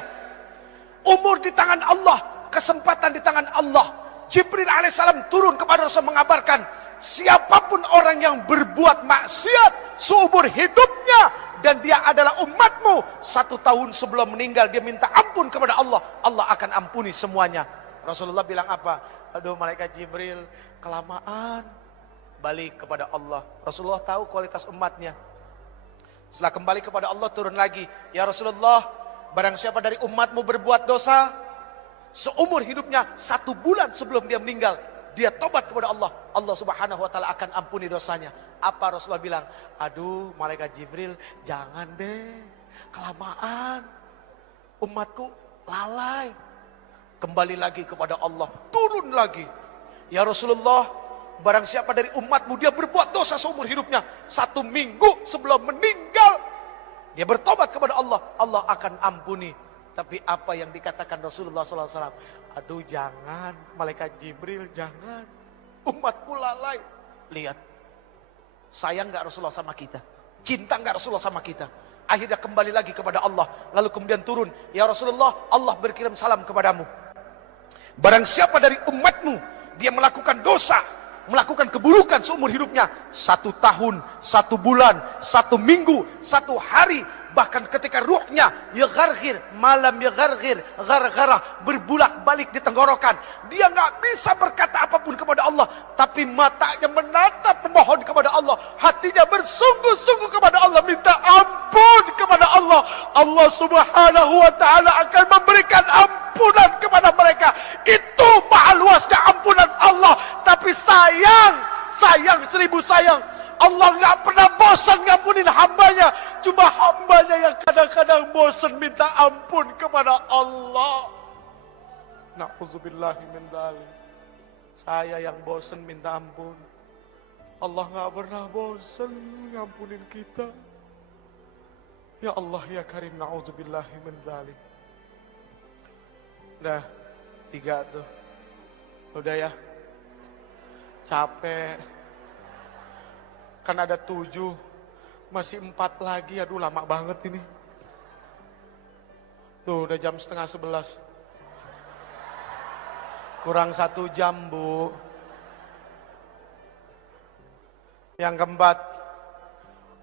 Umur di tangan Allah, kesempatan di tangan Allah. Jibril alaihissalam turun kepada Rasul mengabarkan, siapapun orang yang berbuat maksiat seumur hidupnya dan dia adalah umatmu, 1 tahun sebelum meninggal dia minta ampun kepada Allah, Allah akan ampuni semuanya. Rasulullah bilang apa? Aduh malaikat Jibril, kelamaan. Balik kepada Allah. Rasulullah tahu kualitas umatnya. Setelah kembali kepada Allah turun lagi, ya Rasulullah, barang siapa dari umatmu berbuat dosa seumur hidupnya 1 bulan sebelum dia meninggal, dia tobat kepada Allah, Allah Subhanahu wa taala akan ampuni dosanya. Apa Rasulullah bilang? Aduh malaikat Jibril, jangan deh, kelamaan, umatku lalai. Kembali lagi kepada Allah, turun lagi, ya Rasulullah, barang siapa dari umatmu dia berbuat dosa seumur hidupnya, 1 minggu sebelum meninggal dia bertobat kepada Allah, Allah akan ampuni. Tapi apa yang dikatakan Rasulullah SAW? Aduh jangan, malaikat Jibril jangan, umatku lalai. Lihat, sayang gak Rasulullah sama kita? Cinta gak Rasulullah sama kita? Akhirnya kembali lagi kepada Allah. Lalu kemudian turun, ya Rasulullah, Allah berkirim salam kepadamu. Barang siapa dari umatmu dia melakukan dosa, melakukan keburukan seumur hidupnya, 1 tahun, 1 bulan, 1 minggu, 1 hari, bahkan ketika ruhnya yagharghir, malam yagharghir, gharghara, berbulak-balik di tenggorokan, dia nggak bisa berkata apapun kepada Allah, tapi matanya menatap memohon kepada Allah, hatinya bersungguh-sungguh kepada Allah, minta ampun kepada Allah. Allah Subhanahu wa taala akan memberikan ampunan kepada mereka. Itu maha luasnya ampunan Allah. Tapi sayang seribu sayang, Allah nggak pernah bosan ngampunin hambanya. Cuma hambanya yang kadang-kadang bosan minta ampun kepada Allah. Na'udzubillahi min dzalik. Saya yang bosan minta ampun. Allah nggak pernah bosan ngampunin kita. Ya Allah ya Karim, na'udzubillahi min dzalik. Udah 3 tuh. Udah ya. Capek. Kan ada 7, masih 4 lagi. Aduh lama banget ini. Tuh udah jam setengah 11. Kurang 1 jam, Bu. Yang keempat,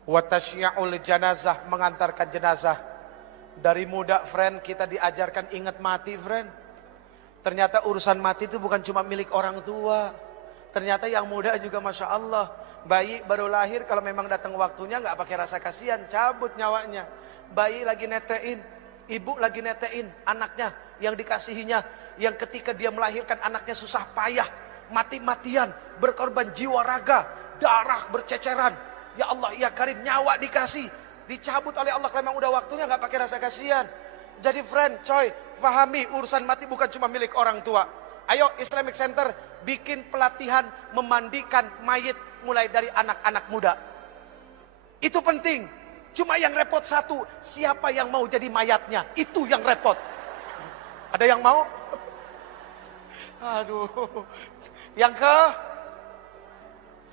wa tasyi'ul janazah, mengantarkan jenazah. Dari muda, friend, kita diajarkan ingat mati, friend. Ternyata urusan mati itu bukan cuma milik orang tua. Ternyata yang muda juga Masya Allah. Bayi baru lahir, kalau memang datang waktunya nggak pakai rasa kasihan, cabut nyawanya. Bayi lagi netein, ibu lagi netein anaknya yang dikasihinya, yang ketika dia melahirkan anaknya susah payah, mati-matian, berkorban jiwa raga, darah berceceran. Ya Allah ya Karim, nyawa dikasih, dicabut oleh Allah kalau memang udah waktunya, nggak pakai rasa kasihan. Jadi friend, coy, fahami urusan mati bukan cuma milik orang tua. Ayo Islamic Center bikin pelatihan memandikan mayit mulai dari anak-anak muda. Itu penting. Cuma yang repot satu, siapa yang mau jadi mayatnya? Itu yang repot. Ada yang mau? Aduh. Yang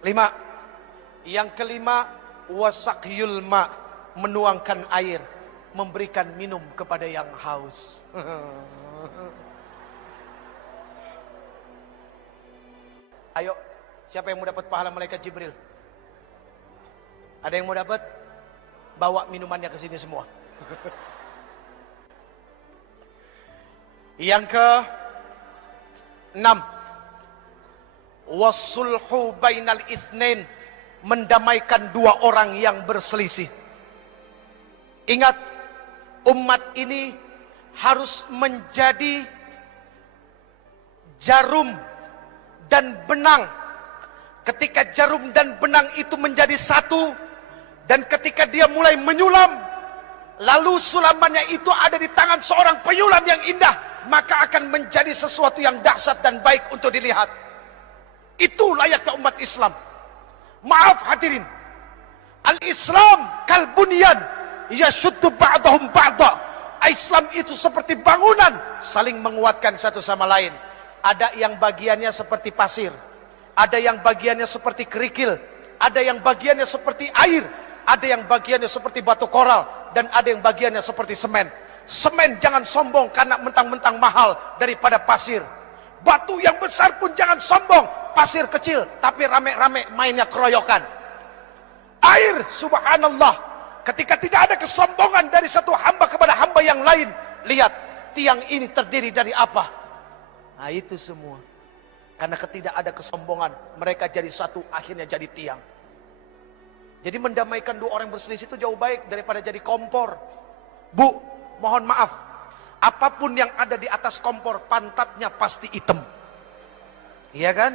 kelima. Yang kelima, wasakyul ma, menuangkan air, memberikan minum kepada yang haus. Ayo, siapa yang mau dapat pahala malaikat Jibril? Ada yang mau dapat? Bawa minumannya ke sini semua. Yang ke-6, wasulhu bainal itsnain, mendamaikan 2 orang yang berselisih. Ingat, umat ini harus menjadi jarum dan benang. Ketika jarum dan benang itu menjadi satu, dan ketika dia mulai menyulam, lalu sulamannya itu ada di tangan seorang penyulam yang indah, maka akan menjadi sesuatu yang dahsyat dan baik untuk dilihat. Itu layaknya umat Islam. Maaf hadirin, al-Islam kalbunyan yashuddu ba'dahum ba'da. Islam itu seperti bangunan, saling menguatkan satu sama lain. Ada yang bagiannya seperti pasir, ada yang bagiannya seperti kerikil, ada yang bagiannya seperti air, ada yang bagiannya seperti batu koral, dan ada yang bagiannya seperti semen. Semen jangan sombong karena mentang-mentang mahal daripada pasir. Batu yang besar pun jangan sombong, pasir kecil tapi rame-rame mainnya keroyokan. Air, subhanallah, ketika tidak ada kesombongan dari satu hamba kepada hamba yang lain. Lihat, tiang ini terdiri dari apa? Nah itu semua. Karena tidak ada kesombongan, mereka jadi satu, akhirnya jadi tiang. Jadi mendamaikan 2 orang berselisih itu jauh baik daripada jadi kompor. Bu, mohon maaf, apapun yang ada di atas kompor, pantatnya pasti hitam. Iya kan?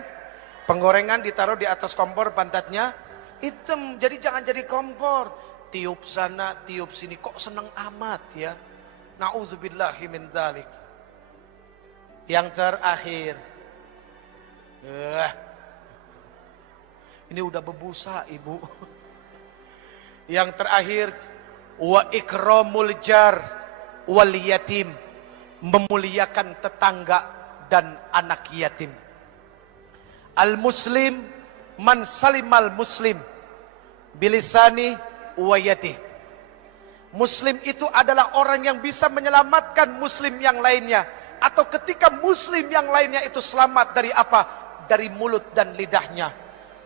Penggorengan ditaruh di atas kompor, pantatnya hitam. Jadi jangan jadi kompor. Tiup sana, tiup sini, kok seneng amat ya. Na'udzubillahi min dzalik. Yang terakhir, ini udah berbusa ibu. Yang terakhir, wa ikramul jar wal yatim, memuliakan tetangga dan anak yatim. Al muslim man salimal muslim bilisani wa yatih. Muslim itu adalah orang yang bisa menyelamatkan muslim yang lainnya, atau ketika muslim yang lainnya itu selamat dari apa? Dari mulut dan lidahnya.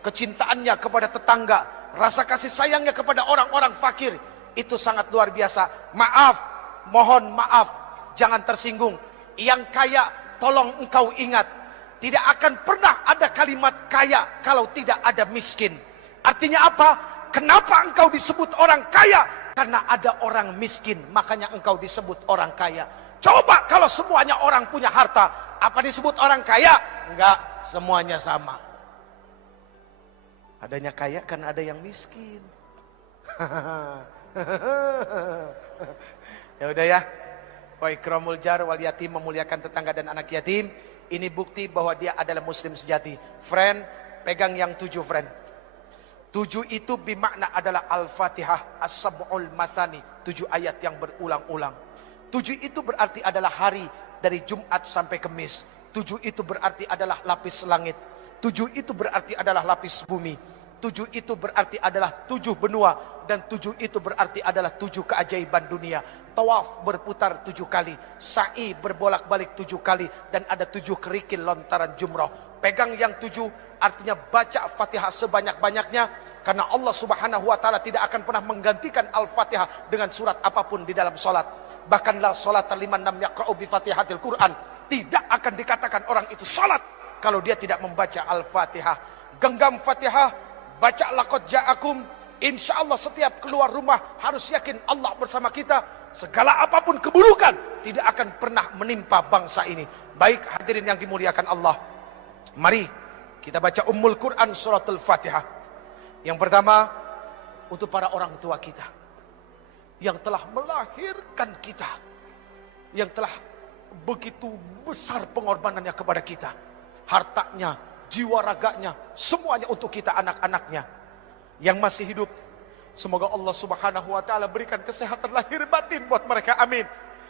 Kecintaannya kepada tetangga, rasa kasih sayangnya kepada orang-orang fakir, itu sangat luar biasa. Maaf, mohon maaf, jangan tersinggung. Yang kaya, tolong engkau ingat, tidak akan pernah ada kalimat kaya kalau tidak ada miskin. Artinya apa? Kenapa engkau disebut orang kaya? Karena ada orang miskin, makanya engkau disebut orang kaya. Coba kalau semuanya orang punya harta, apa disebut orang kaya? Enggak, semuanya sama. Adanya kaya karena ada yang miskin. Ya udah ya. Wa ikramul jar wal yatim, memuliakan tetangga dan anak yatim. Ini bukti bahwa dia adalah muslim sejati. Friend, pegang yang 7 friend. 7 itu bermakna adalah Al-Fatihah, As-Sab'ul Masani, 7 ayat yang berulang-ulang. 7 itu berarti adalah hari dari Jumat sampai Kamis. 7 itu berarti adalah lapis langit. 7 itu berarti adalah lapis bumi. 7 itu berarti adalah 7 benua. Dan 7 itu berarti adalah 7 keajaiban dunia. Tawaf berputar 7 kali. Sa'i berbolak-balik 7 kali. Dan ada 7 kerikil lontaran jumrah. Pegang yang 7, artinya baca Fatihah sebanyak-banyaknya. Karena Allah subhanahu wa ta'ala tidak akan pernah menggantikan Al-Fatihah dengan surat apapun di dalam sholat. Bahkan la sholata liman lam yaqra'u bi Fatihatil Quran. Tidak akan dikatakan orang itu sholat kalau dia tidak membaca Al-Fatihah. Genggam Fatihah, baca laqad ja'akum. Insya Allah setiap keluar rumah harus yakin Allah bersama kita. Segala apapun keburukan tidak akan pernah menimpa bangsa ini. Baik hadirin yang dimuliakan Allah, mari kita baca Ummul Quran suratul Fatihah. Yang pertama untuk para orang tua kita yang telah melahirkan kita, yang telah begitu besar pengorbanannya kepada kita, hartanya, jiwa raganya, semuanya untuk kita anak-anaknya yang masih hidup. Semoga Allah subhanahu wa ta'ala berikan kesehatan lahir batin buat mereka, amin.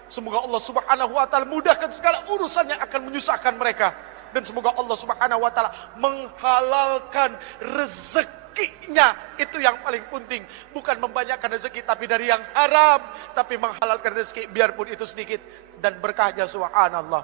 Semoga Allah subhanahu wa ta'ala mudahkan segala urusan yang akan menyusahkan mereka. Dan semoga Allah subhanahu wa ta'ala menghalalkan rezekinya. Itu yang paling penting. Bukan membanyakkan rezeki tapi dari yang haram. Tapi menghalalkan rezeki biarpun itu sedikit. Dan berkahnya subhanallah.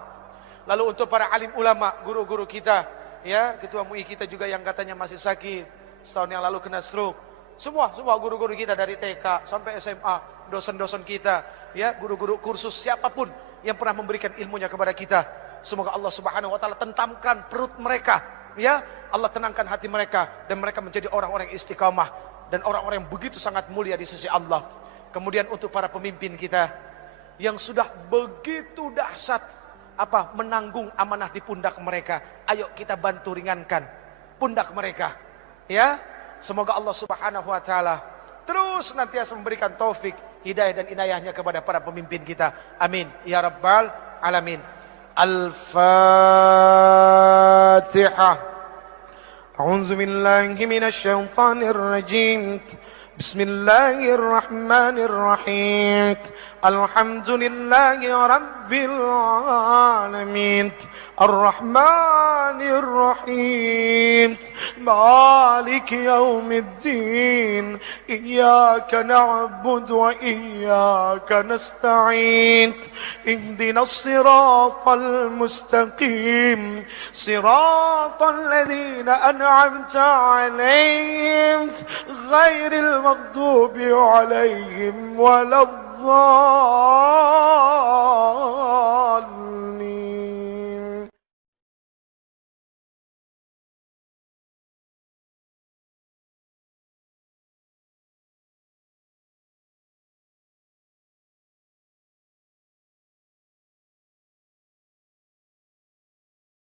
Lalu untuk para alim ulama, guru-guru kita, ya, ketua MUI kita juga yang katanya masih sakit, setahun yang lalu kena stroke. Semua guru-guru kita dari TK sampai SMA, dosen-dosen kita, ya, guru-guru kursus, siapapun yang pernah memberikan ilmunya kepada kita. Semoga Allah subhanahu wa ta'ala tentamkan perut mereka, ya, Allah tenangkan hati mereka, dan mereka menjadi orang-orang yang istiqamah dan orang-orang yang begitu sangat mulia di sisi Allah. Kemudian untuk para pemimpin kita yang sudah begitu dahsyat menanggung amanah di pundak mereka, ayo kita bantu ringankan pundak mereka, ya. Semoga Allah subhanahu wa ta'ala terus nantiasa memberikan taufik, hidayah dan inayahnya kepada para pemimpin kita, amin ya rabbal alamin. Al-Fatihah. A'udzu billahi minasy syaithanir rajim. Bismillahirrahmanirrahim. Alhamdulillahi rabbil alamin. Ar-Rahmanir Rahim. Maliki yaumiddin. Iyyaka na'budu wa iyyaka nasta'in. Ihdinas siratal mustaqim. Siratal ladzina an'amta 'alaihim ghairil maghdubi 'alaihim waladdallin.